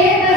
que